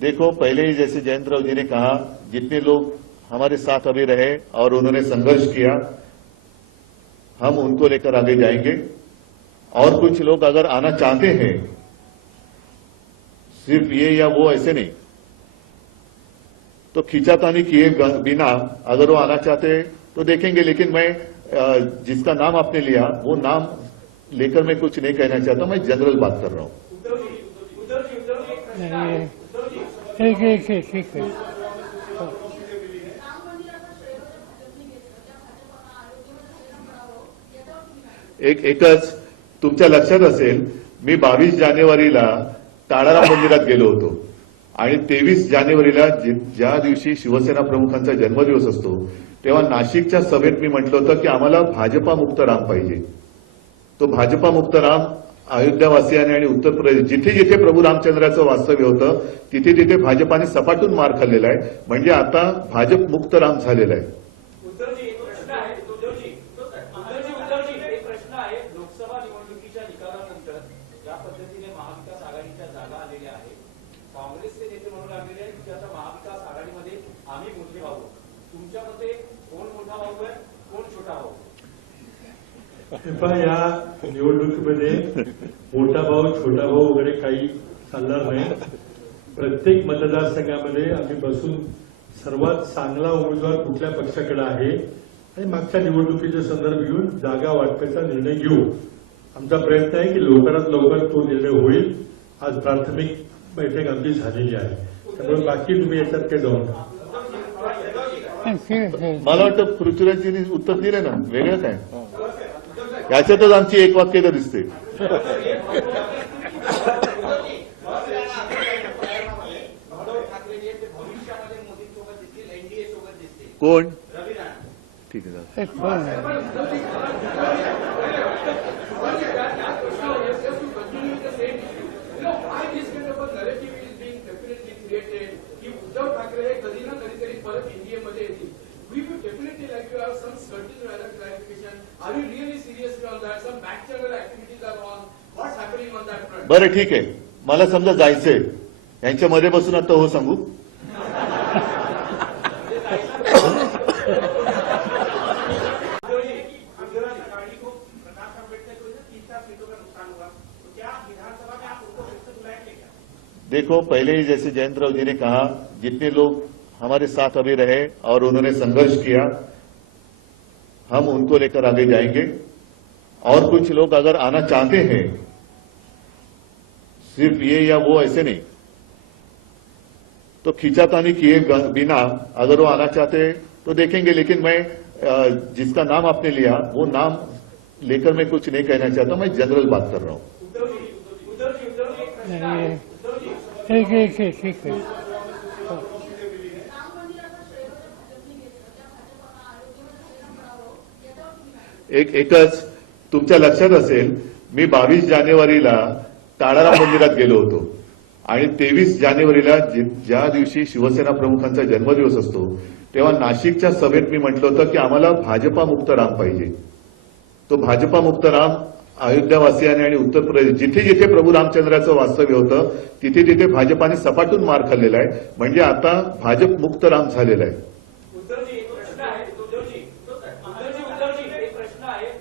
देखो, पहले ही जैसे जयंतराव जी ने कहा, जितने लोग हमारे साथ अभी रहे और उन्होंने संघर्ष किया, हम उनको लेकर आगे जाएंगे। और कुछ लोग अगर आना चाहते हैं, सिर्फ ये या वो ऐसे नहीं, तो खींचातानी किए बिना अगर वो आना चाहते हैं तो देखेंगे। लेकिन मैं जिसका नाम आपने लिया वो नाम लेकर मैं कुछ नहीं कहना चाहता, मैं जनरल बात कर रहा हूं। ठीक है। एकच तुमच्या लक्षात असेल, मी 22 जानेवारीला ताळाराम मंदिरात गेलो होतो आणि 23 जानेवारीला ज्या दिवशी शिवसेना प्रमुखांचा जन्मदिवस असतो तेव्हा नाशिकच्या सभेत मी म्हटलं होतं की आम्हाला भाजपा मुक्त राम पाहिजे। तो भाजपा मुक्त राम अयोध्यावासियांनी आणि उत्तर प्रदेश जिथे जिथे प्रभू रामचंद्राचं वास्तव्य होतं तिथे तिथे भाजपाने सपाटून मार खाल्लेला आहे। म्हणजे आता भाजप मुक्त राम झालेला आहे। लोकसभा निवडणुकीच्या निकालानंतर ज्या पद्धतीने महाविकास आघाडीच्या जागा आलेल्या आहेत, काँग्रेसचे नेते म्हणू लागलेले आहेत की आता महाविकास आघाडीमध्ये आम्ही मोठे भाऊ। तुमच्या मते कोण मोठा भाऊ आहे, कोण छोटा भाऊ? या निवडणुकीमध्ये मोठा भाऊ छोटा भाऊ वगैरे काही चालणार नाही। प्रत्येक मतदारसंघामध्ये आम्ही बसून सर्वात चांगला उमेदवार कुठल्या पक्षाकडे आहे आणि मागच्या निवडणुकीचे संदर्भ घेऊन जागा वाटपाचा निर्णय घेऊ। आमचा प्रयत्न आहे की लवकरात लवकर तो निर्णय होईल। आज प्राथमिक बैठक आमची झालेली आहे, त्यामुळे बाकी तुम्ही याच्यात काही जाऊ नका। मला वाटतं पृथ्वीराजजींनी उत्तर दिले ना, वेगळं काय याच्यातच आमची एक वाक्यता दिसते। कोण? ठीक आहे, बरं ठीक आहे। मला समजा जायचंय, यांच्यामध्ये बसून आता हो सांगू? देखो, पहले ही जैसे जयंतराव जी ने कहा, जितने लोग हमारे साथ अभी रहे और उन्होंने संघर्ष किया, हम उनको लेकर आगे जाएंगे। और कुछ लोग अगर आना चाहते हैं, सिर्फ ये या वो ऐसे नहीं, तो खींचातानी किए बिना अगर वो आना चाहते हैं तो देखेंगे। लेकिन मैं जिसका नाम आपने लिया वो नाम लेकर मैं कुछ नहीं कहना चाहता, मैं जनरल बात कर रहा हूं। ठीक है। एकच तुमच्या लक्षात असेल, मी 22 जानेवारीला ताळाराम मंदिरात गेलो होतो आणि 23 जानेवारीला ज्या दिवशी शिवसेना प्रमुखांचा जन्मदिवस असतो तेव्हा नाशिकच्या सभेत मी म्हटलं होतं की आम्हाला भाजपा मुक्त राम पाहिजे। तो भाजपा मुक्त राम अयोध्यावासियांनी आणि उत्तर प्रदेश जिथे जिथे प्रभू रामचंद्राचं वास्तव्य होतं तिथे तिथे भाजपाने सपाटून मार खाल्लेला आहे। म्हणजे आता भाजप मुक्त राम झालेला आहे।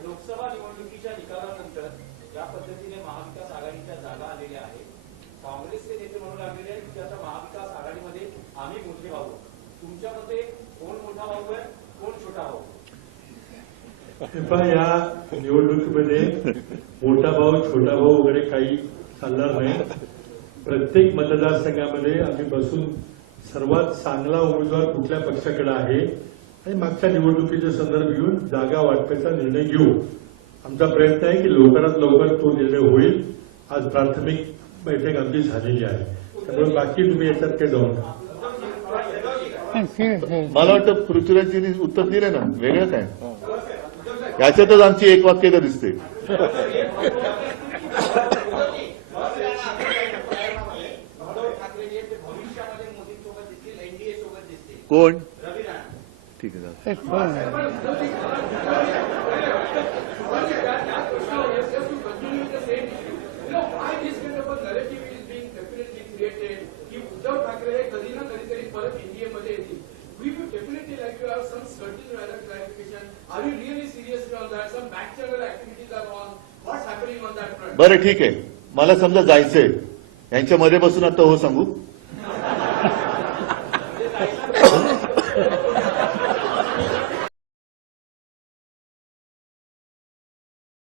लोकसभा निवडणुकीच्या निकालानंतर ज्या पद्धतीने महाविकास आघाडीच्या जागा आलेल्या आहेत, काँग्रेसचे नेते म्हणू लागलेले आहेत की आता महाविकास आघाडीमध्ये आम्ही मोठे भाऊ। तुमच्या मते कोण मोठा भाऊ आहे, कोण छोटा भाऊ? या निवडणुकीमध्ये मोठा भाऊ छोटा भाऊ वगैरे काही चालणार नाही। प्रत्येक मतदारसंघामध्ये आम्ही बसून सर्वात चांगला उमेदवार कुठल्या पक्षाकडे आहे आणि मागच्या निवडणुकीचे संदर्भ घेऊन जागा वाटपाचा निर्णय घेऊ। आमचा प्रयत्न आहे की लवकरात लवकर तो निर्णय होईल। आज प्राथमिक बैठक आमची झालेली आहे, त्यामुळे बाकी तुम्ही याच्यात काही जाऊ नका। मला वाटतं पृथ्वीराजजींनी उत्तर दिले ना, वेगळं काय याच्यातच आमची एक वाक्यता दिसते। कोण? ठीक आहे, Why this kind of a narrative is being definitely created? कि Uddhav Thackeray actionable activities are on? What's happening on that front? बरं ठीक आहे, मला समजा जायचंय, यांच्या मध्ये बसून आता हो सांगू.